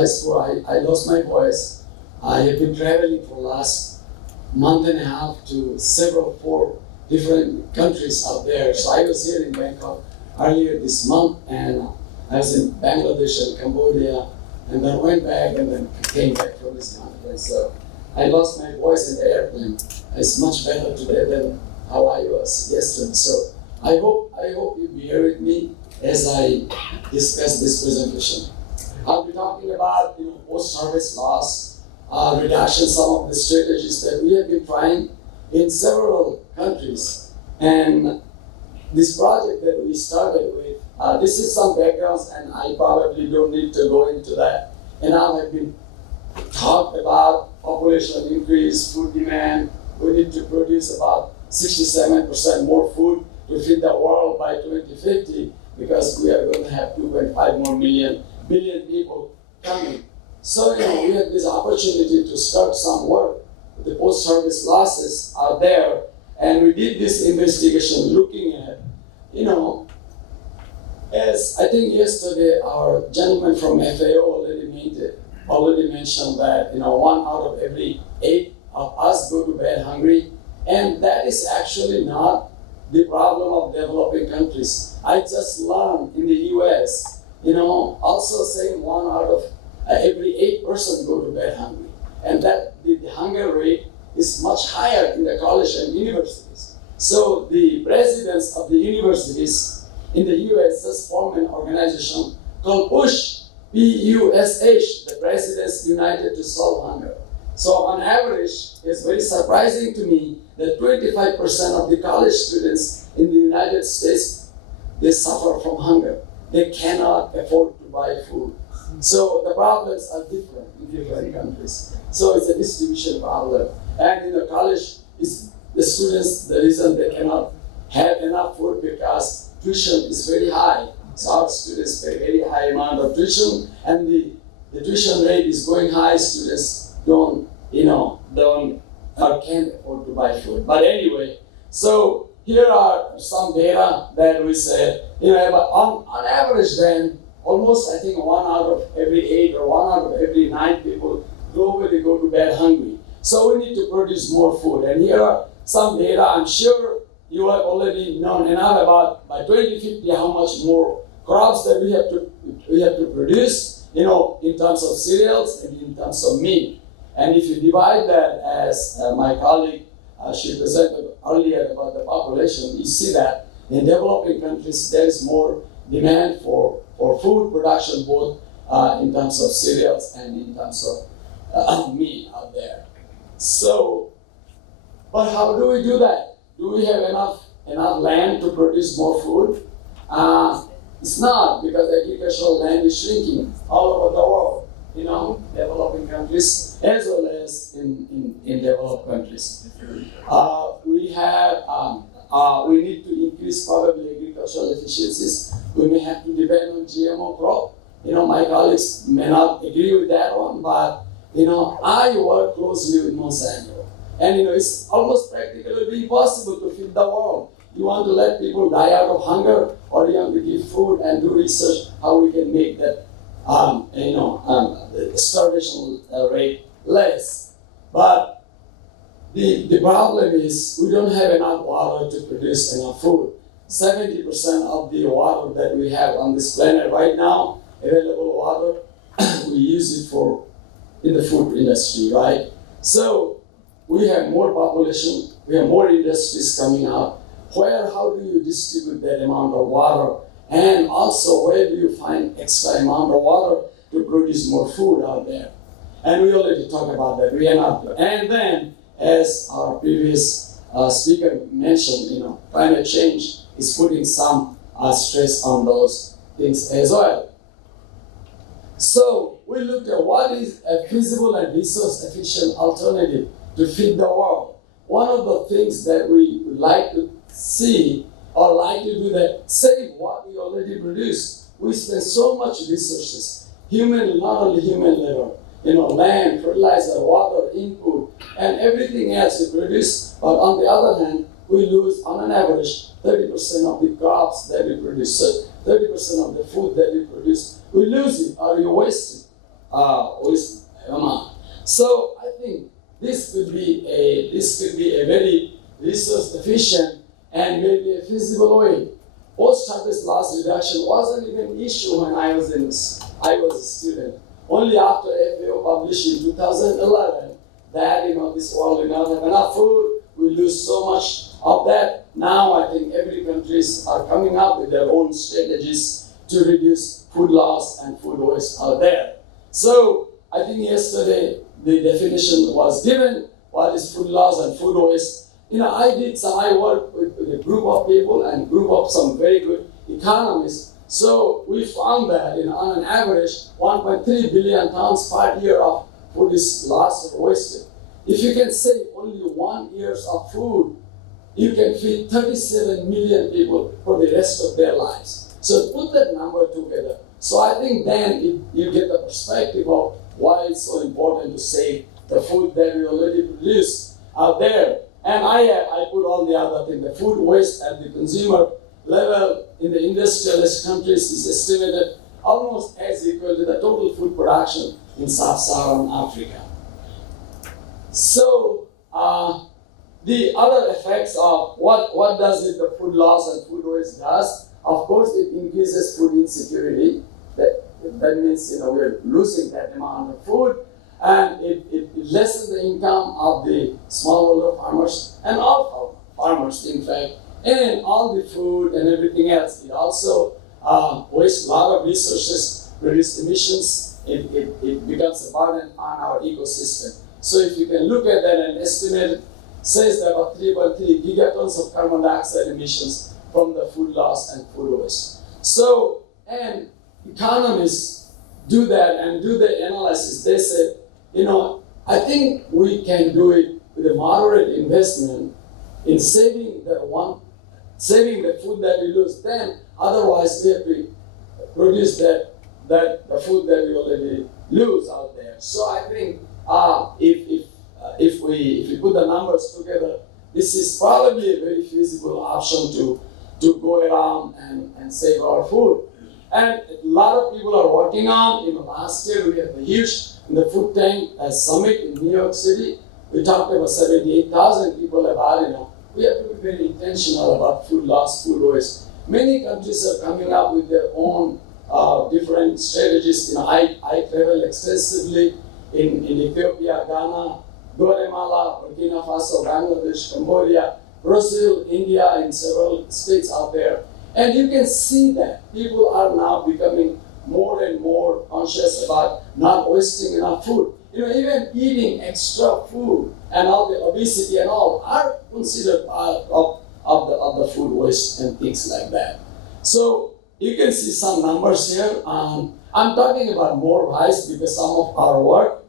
apologize for I lost my voice. I have been traveling for the last month and a half to four different countries out there. So I was here in Bangkok earlier this month, and I was in Bangladesh and Cambodia, and then went back and then came back from this conference. So I lost my voice in the airplane. It's much better today than how I was yesterday. So I hope you bear with me as I discuss this presentation. I'll be talking about post-harvest loss reduction, some of the strategies that we have been trying in several countries. And this project that we started with, this is some backgrounds, and I probably don't need to go into that. And now I've been talked about population increase, food demand. We need to produce about 67% more food to feed the world by 2050, because we are going to have 2.5 more billion people coming. So we have this opportunity to start some work. The post-harvest losses are there, and we did this investigation looking at, as I think yesterday our gentleman from FAO already mentioned that 1 out of every 8 of us go to bed hungry, and that is actually not the problem of developing countries. I just learned in the US, also saying 1 out of every 8 person go to bed hungry, and that the hunger rate is much higher in the college and universities. So the presidents of the universities in the US just formed an organization called PUSH, P-U-S-H, the Presidents United to Solve Hunger. So on average, it's very surprising to me that 25% of the college students in the United States, they suffer from hunger. They cannot afford to buy food. So the problems are different in different countries. So it's a distribution problem. And in the college, the students, the reason they cannot have enough food because tuition is very high. So our students pay very high amount of tuition, and the tuition rate is going high. Students can't afford to buy food. But anyway, so here are some data that we said, on average then, almost I think 1 out of every 8 or 1 out of every 9 people globally go to bed hungry. So we need to produce more food. And here are some data. I'm sure you have already known enough about by 2050 how much more crops that we have to produce, in terms of cereals and in terms of meat. And if you divide that, as my colleague she presented earlier about the population, you see that in developing countries there is more demand for food production, both in terms of cereals and in terms of meat out there. So, but how do we do that? Do we have enough land to produce more food? It's not, because agricultural land is shrinking all over the world, developing countries as well as in developed countries. We need to increase probably agricultural efficiencies. We may have to depend on GMO crop. My colleagues may not agree with that one, but I work closely with Monsanto. And it's almost practically impossible to feed the world. You want to let people die out of hunger, or you want to give food and do research how we can make that the starvation rate less. But the problem is we don't have enough water to produce enough food. 70% of the water that we have on this planet right now, available water, we use it in the food industry, right? So we have more population, we have more industries coming out. How do you distribute that amount of water? And also, where do you find extra amount of water to produce more food out there? And we already talked about that. We are not. And then, as our previous speaker mentioned, climate change is putting some stress on those things as well. So we looked at what is a feasible and resource-efficient alternative to feed the world. One of the things that we would like to see or like to do that save what we already produce. We spend so much resources, not only human labor, land, fertilizer, water, input, and everything else we produce. But on the other hand, we lose on an average 30% of the crops that we produce, 30% of the food that we produce. We lose it or we waste it. waste amount. So I think this could be a very resource efficient and maybe a feasible way. Post-harvest loss reduction wasn't even an issue when I was a student. Only after FAO published in 2011 that this world will not have enough food, we lose so much of that. Now I think every countries are coming up with their own strategies to reduce food loss and food waste out there. So I think yesterday the definition was given, what is food loss and food waste. I worked with a group of people and group of some very good economists. So we found that on an average, 1.3 billion tons per year of food is lost or wasted. If you can save only 1 year of food, you can feed 37 million people for the rest of their lives. So put that number together. So I think then you get the perspective of why it's so important to save the food that we already produce out there. And I put all the other things. The food waste at the consumer level in the industrialist countries is estimated almost as equal to the total food production in sub-Saharan Africa. So the other effects of what does it, the food loss and food waste does? Of course, it increases food insecurity. That means we're losing that amount of food, and it lessens the income of the smallholder farmers and all farmers, in fact, and all the food and everything else. It also wastes a lot of resources, produce emissions. It becomes a burden on our ecosystem. So if you can look at that, and estimate says that about 3.3 gigatons of carbon dioxide emissions from the food loss and food waste. So, and economists do that and do the analysis. They said, I think we can do it with a moderate investment in saving the food that we lose. Then, otherwise, we have to produce the food that we already lose out there. So I think if we put the numbers together, this is probably a very feasible option to go around and save our food. And a lot of people are working on. Last year we had the huge food tank summit in New York City. We talked about 78,000 people about we have to be very intentional about food loss, food waste. Many countries are coming up with their own different strategies. I travel extensively in Ethiopia, Ghana, Guatemala, Burkina Faso, Bangladesh, Cambodia, Brazil, India, and several states out there. And you can see that people are now becoming more and more conscious about not wasting enough food. Even eating extra food and all the obesity and all are considered part of the food waste and things like that. So you can see some numbers here. I'm talking about more rice because some of our work,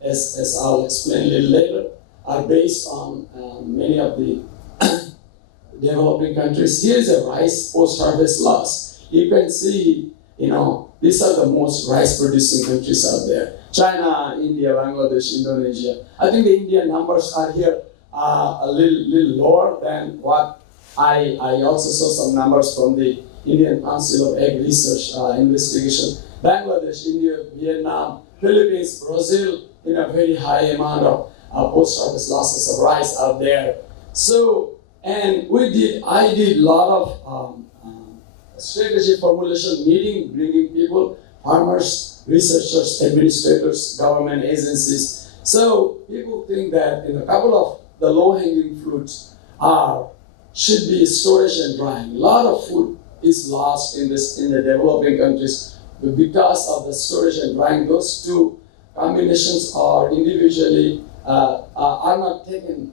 as I'll explain a little later, are based on many of the developing countries. Here's a rice post-harvest loss. You can see, these are the most rice-producing countries out there. China, India, Bangladesh, Indonesia. I think the Indian numbers are here a little lower than what I also saw some numbers from the Indian Council of Ag Research investigation. Bangladesh, India, Vietnam, Philippines, Brazil, very high amount of post-harvest losses of rice out there. So, and I did a lot of strategy formulation meeting, bringing people, farmers, researchers, administrators, government agencies. So people think that a couple of the low-hanging fruits should be storage and drying. A lot of food is lost in the developing countries because of the storage and drying. Those two combinations are individually are not taken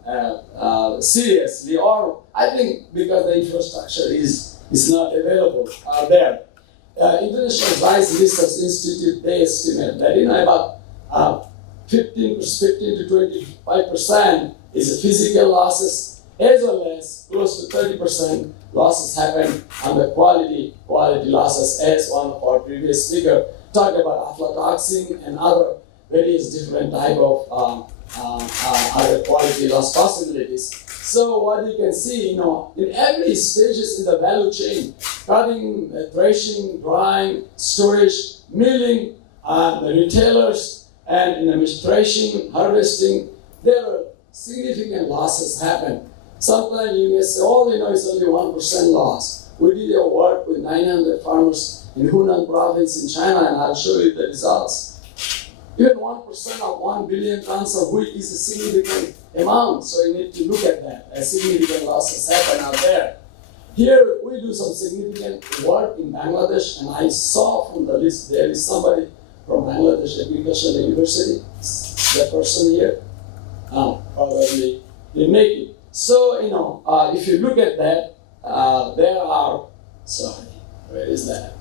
seriously, or I think because the infrastructure is not available there. International Rice Research Institute, they estimate that about 15 to 25% is physical losses, as well as close to 30% losses happen on the quality losses, as one of our previous speakers talked about aflatoxin and other various different type of other quality loss possibilities. So what you can see, in every stages in the value chain, cutting, threshing, drying, storage, milling, the retailers, and in the threshing, harvesting, there were significant losses happen. Sometimes you may say, oh, it's only 1% loss. We did a work with 900 farmers in Hunan province in China, and I'll show you the results. Even 1% of 1 billion tons of wheat is a significant amount, so you need to look at that. A significant losses happen out there. Here, we do some significant work in Bangladesh, and I saw from the list there is somebody from Bangladesh Agricultural University. That person here, probably didn't make it. So, if you look at that, there are, where is that?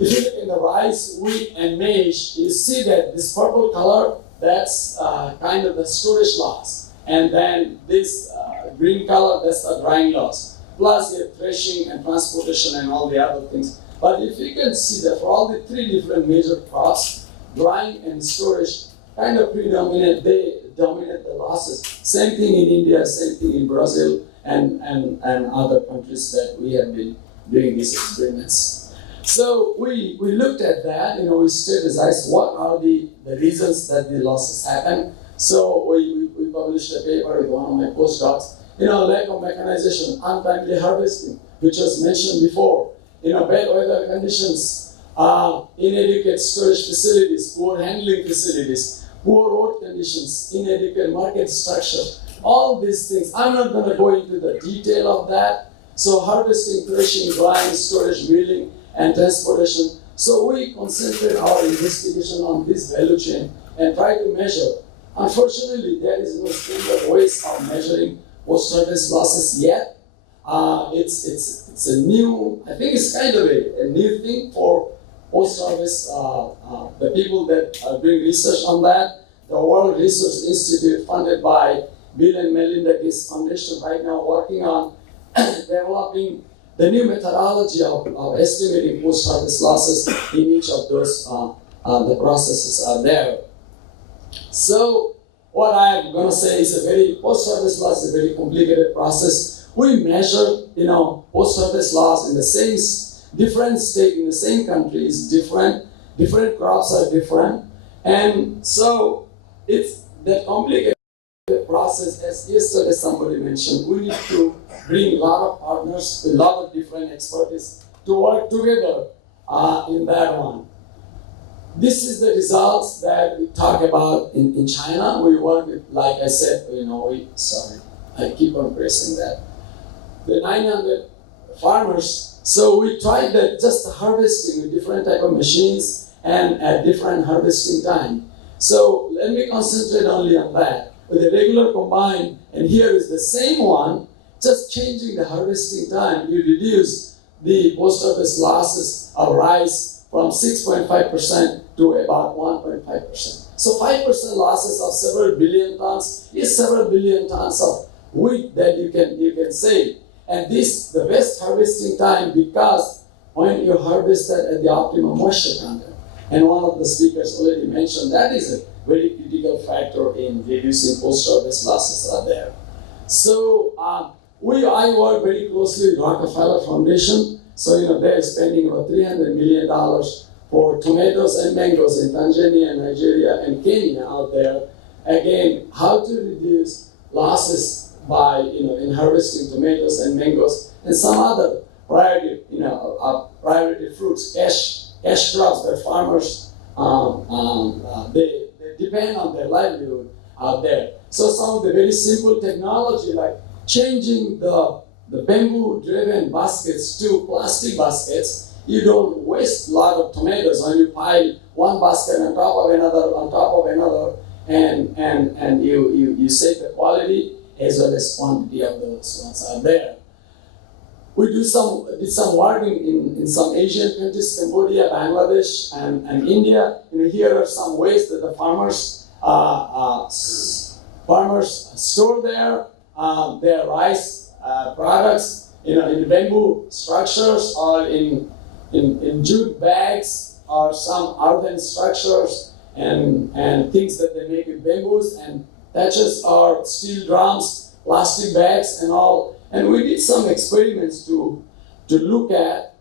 If you look in the rice, wheat, and maize, you see that this purple color, that's kind of the storage loss. And then this green color, that's the drying loss. Plus your threshing and transportation and all the other things. But if you can see that for all the three different major crops, drying and storage kind of predominate, they dominate the losses. Same thing in India, same thing in Brazil, and other countries that we have been doing these experiments. So we looked at that, we strategized what are the reasons that the losses happen. So we published a paper with one of my postdocs, lack of mechanization, untimely harvesting, which was mentioned before, bad weather conditions, inadequate storage facilities, poor handling facilities, poor road conditions, inadequate market structure, all these things. I'm not going to go into the detail of that. So harvesting, threshing, drying, storage, milling, and transportation. So we concentrate our investigation on this value chain and try to measure. Unfortunately, there is no standard ways of measuring post-harvest losses yet. It's a new, I think it's kind of a new thing for post-harvest, the people that are doing research on that. The World Resource Institute, funded by Bill and Melinda Gates Foundation, right now working on developing the new methodology of estimating post-harvest losses in each of those the processes are there. So what I'm going to say is post-harvest loss is a very complicated process. We measure, post-harvest loss in the same different state in the same country is different. Different crops are different, and so it's that complicated process. As yesterday somebody mentioned, we need to bring a lot of partners with a lot of different expertise to work together in that one. This is the results that we talk about in China. We work with, like I said, I keep on pressing that. The 900 farmers, so we tried that just harvesting with different type of machines and at different harvesting time. So let me concentrate only on that. With a regular combine, and here is the same one, just changing the harvesting time, you reduce the post-harvest losses of rice from 6.5% to about 1.5%. So 5% losses of several billion tons is several billion tons of wheat that you can save. And this the best harvesting time because when you harvest that at the optimum moisture content. And one of the speakers already mentioned that is a very critical factor in reducing post-harvest losses are there. So I work very closely with Rockefeller Foundation. So they're spending about $300 million for tomatoes and mangoes in Tanzania, Nigeria, and Kenya out there. Again, how to reduce losses by in harvesting tomatoes and mangoes and some other priority fruits, cash crops that farmers they depend on their livelihood out there. So some of the very simple technology like changing the bamboo-driven baskets to plastic baskets, you don't waste a lot of tomatoes when you pile one basket on top of another, and you save the quality as well as quantity of those ones are there. We did some work in some Asian countries, Cambodia, Bangladesh, and India. Here are some ways that the farmers store their rice products, in bamboo structures or in jute bags or some earthen structures and things that they make with bamboos and thatches or steel drums, plastic bags and all. And we did some experiments to look at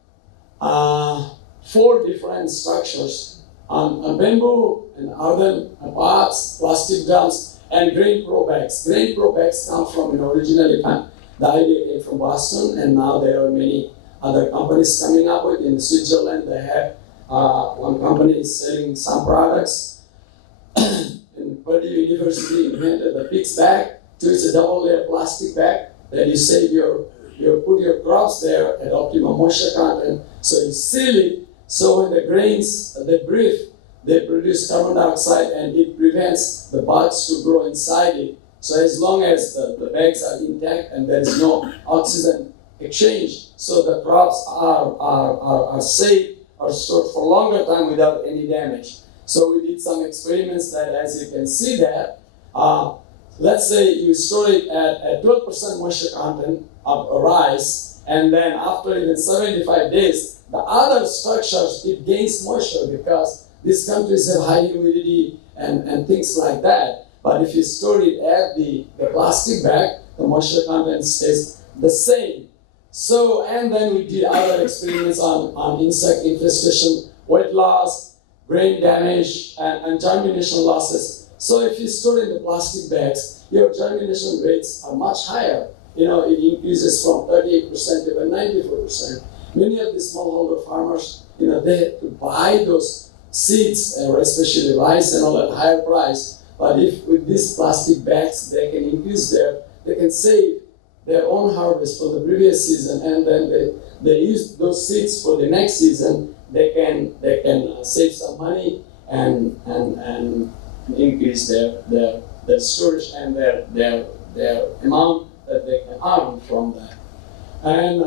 4 different structures on bamboo and earthen pots, plastic drums, and grain pro bags. Grain pro bags come from, originally the idea came from Boston, and now there are many other companies coming up with. In Switzerland, they have one company is selling some products. And Purdue University invented the pig's bag. So it's a double-layer plastic bag that you save you put your crops there at optimum moisture content. So you seal it. So when the grains they breathe, they produce carbon dioxide, and it prevents the bugs to grow inside it. So as long as the bags are intact and there is no oxygen exchange, so the crops are safe or stored for longer time without any damage. So we did some experiments that, as you can see that, let's say you store it at 12% moisture content of rice, and then after even 75 days, the other structures, it gains moisture because these countries have high humidity and things like that. But if you store it at the plastic bag, the moisture content stays the same. So, and then we did other experiments on insect infestation, weight loss, grain damage, and germination losses. So if you store in the plastic bags, your germination rates are much higher. It increases from 38% to even 94%. Many of the smallholder farmers, they have to buy those seeds, especially rice and all at higher price. But if with these plastic bags, they can save their own harvest for the previous season, and then they use those seeds for the next season. They can save some money and increase their storage and their amount that they can earn from that. And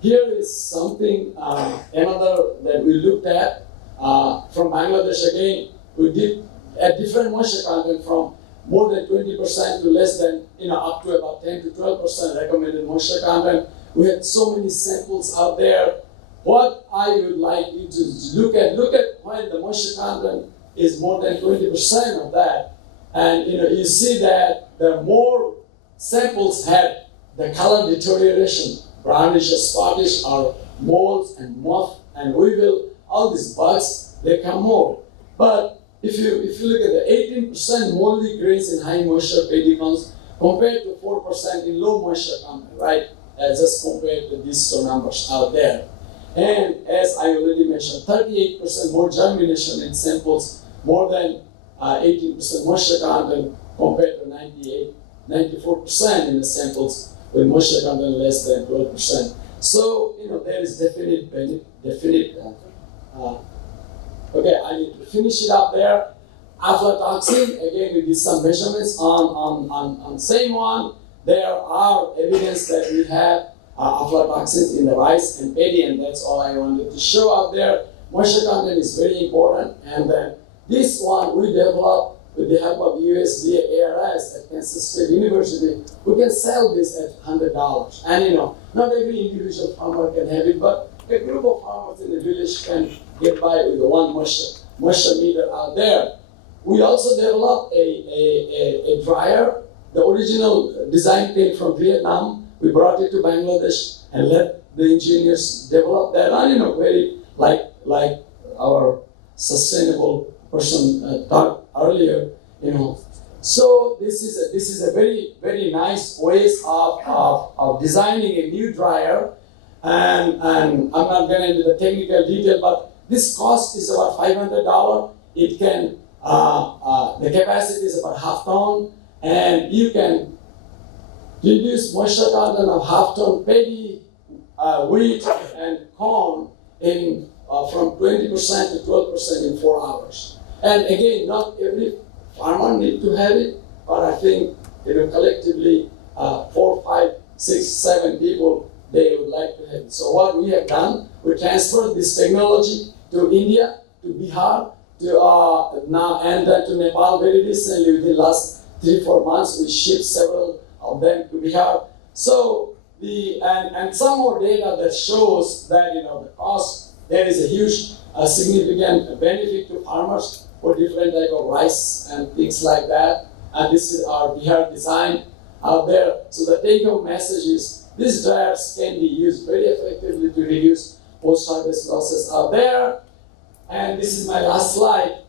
here is something another that we looked at from Bangladesh. Again, we did a different moisture content from more than 20% to less than, up to about 10 to 12% recommended moisture content. We had so many samples out there. What I would like you to look at when the moisture content is more than 20% of that. And you see that the more samples had the color deterioration, brownish, spottish, or molds and moth and weevil, all these bugs, they come more. But if you look at the 18% moldy grains in high moisture paddy corns compared to 4% in low moisture content, right? Just compared to these two numbers out there. And as I already mentioned, 38% more germination in samples, more than 18% moisture content compared to 94% in the samples with moisture content less than 12%. So, there is definite okay, I need to finish it up there. Aflatoxin, again, we did some measurements on same one. There are evidence that we have aflatoxins in the rice and paddy, and that's all I wanted to show out there. Moisture content is very important, and then this one we developed with the help of USDA ARS at Kansas State University. We can sell this at $100. And not every individual farmer can have it, but a group of farmers in the village can get by with the one moisture meter out there. We also developed a dryer. The original design came from Vietnam. We brought it to Bangladesh and let the engineers develop that. And very like our sustainable person talked earlier. So this is a very, very nice ways of designing a new dryer. And I'm not going into the technical detail, but this cost is about $500. It can, the capacity is about half ton, and you can reduce moisture content of half ton paddy, wheat, and corn in from 20% to 12% in 4 hours. And again, not every farmer need to have it, but I think collectively 4, 5, 6, 7 people, they would like to have it. So what we have done, we transferred this technology to India, to Bihar, to now and then to Nepal. Very recently, within the last 3-4 months, we shipped several of them to Bihar. So and some more data that shows that the cost, there is a huge significant benefit to farmers for different type of rice and things like that. And this is our Bihar design out there. So the take-home message is these dryers can be used very effectively to reduce post-harvest losses out there. And this is my last slide.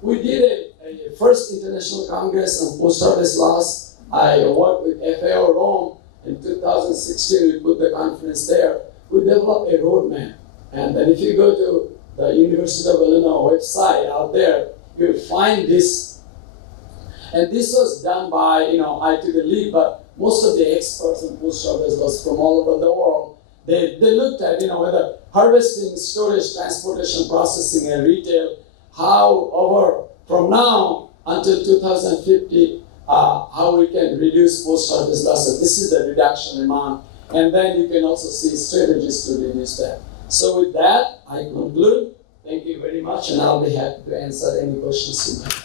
We did a first International Congress on post-harvest loss. I worked with FAO Rome in 2016. We put the conference there. We developed a roadmap. And then if you go to the University of Illinois website out there, you'll find this. And this was done by, I took the lead, but most of the experts on post-harvest loss from all over the world, they looked at, whether harvesting, storage, transportation, processing, and retail, from now until 2050, how we can reduce post-harvest losses. This is the reduction amount. And then you can also see strategies to reduce that. So with that, I conclude. Thank you very much, and I'll be happy to answer any questions you might have.